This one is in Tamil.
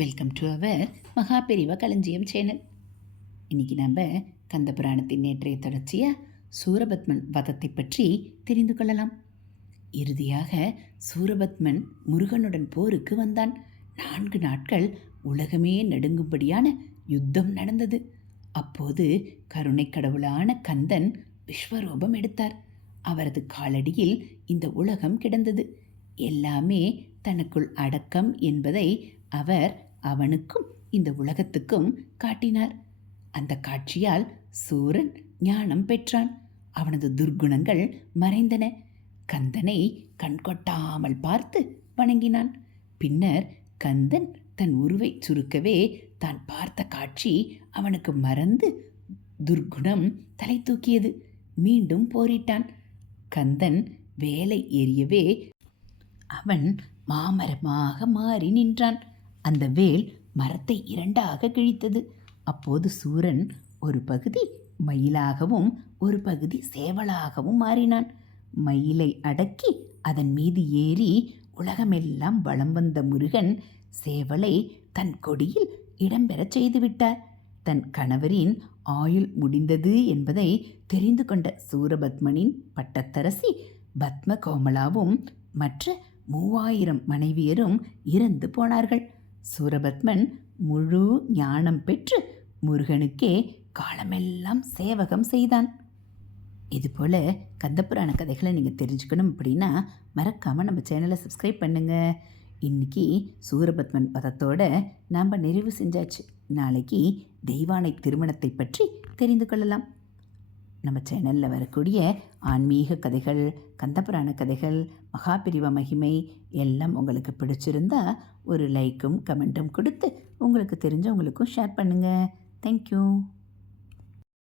வெல்கம் டு அவர் மகாபெரிவ களஞ்சியம் சேனல். இன்னைக்கு நம்ம கந்த புராணத்தின் நேற்றைய தொடர்ச்சியாக சூரபத்மன் வதத்தை பற்றி தெரிந்து கொள்ளலாம். இறுதியாக சூரபத்மன் முருகனுடன் போருக்கு வந்தான். நான்கு நாட்கள் உலகமே நடுங்கும்படியான யுத்தம் நடந்தது. அப்போது கருணை கடவுளான கந்தன் விஸ்வரூபம் எடுத்தார். அவரது காலடியில் இந்த உலகம் கிடந்தது. எல்லாமே தனக்குள் அடக்கம் என்பதை அவர் அவனுக்கும் இந்த உலகத்துக்கும் காட்டினார் அந்த காட்சியால் சூரன் ஞானம் பெற்றான். அவனது துர்க்குணங்கள் மறைந்தன. கந்தனை கண்கொட்டாமல் பார்த்து வணங்கினான். பின்னர் கந்தன் தன் உருவை சுருக்கவே தான் பார்த்த காட்சி அவனுக்கு மறந்து துர்க்குணம் தலை தூக்கியது. மீண்டும் போரிட்டான். கந்தன் வேலை எரியவே அவன் மாமரமாக மாறி நின்றான். அந்த வேல் மரத்தை இரண்டாக கிழித்தது. அப்போது சூரன் ஒரு பகுதி மயிலாகவும் ஒரு பகுதி சேவலாகவும் மாறினான். மயிலை அடக்கி அதன் மீது ஏறி உலகமெல்லாம் வலம் வந்த முருகன் சேவலை தன் கொடியில் இடம்பெறச் செய்துவிட்டார் தன் கணவரின் ஆயுள் முடிந்தது என்பதை தெரிந்து கொண்ட சூரபத்மனின் பட்டத்தரசி பத்ம கோமலாவும் மற்ற மூவாயிரம் மனைவியரும் இறந்து போனார்கள். சூரபத்மன் முழு ஞானம் பெற்று முருகனுக்கே காலமெல்லாம் சேவகம் செய்தான். இதுபோல் கந்தப்புராண கதைகளை நீங்கள் தெரிஞ்சுக்கணும் அப்படின்னா மறக்காமல் நம்ம சேனலை சப்ஸ்கிரைப் பண்ணுங்கள் இன்றைக்கி சூரபத்மன் பதத்தோட நாம் நிறைவு செஞ்சாச்சு. நாளைக்கு தெய்வானை திருமணத்தை பற்றி தெரிந்து கொள்ளலாம். நம்ம சேனலில் வரக்கூடிய ஆன்மீக கதைகள் கந்தபுராண கதைகள் மகாபிரிவ மகிமை எல்லாம் உங்களுக்கு பிடிச்சிருந்தா ஒரு லைக்கும் கமெண்ட்டும் கொடுத்து உங்களுக்கு தெரிஞ்சவங்களுக்கும் ஷேர் பண்ணுங்கள் தேங்க்யூ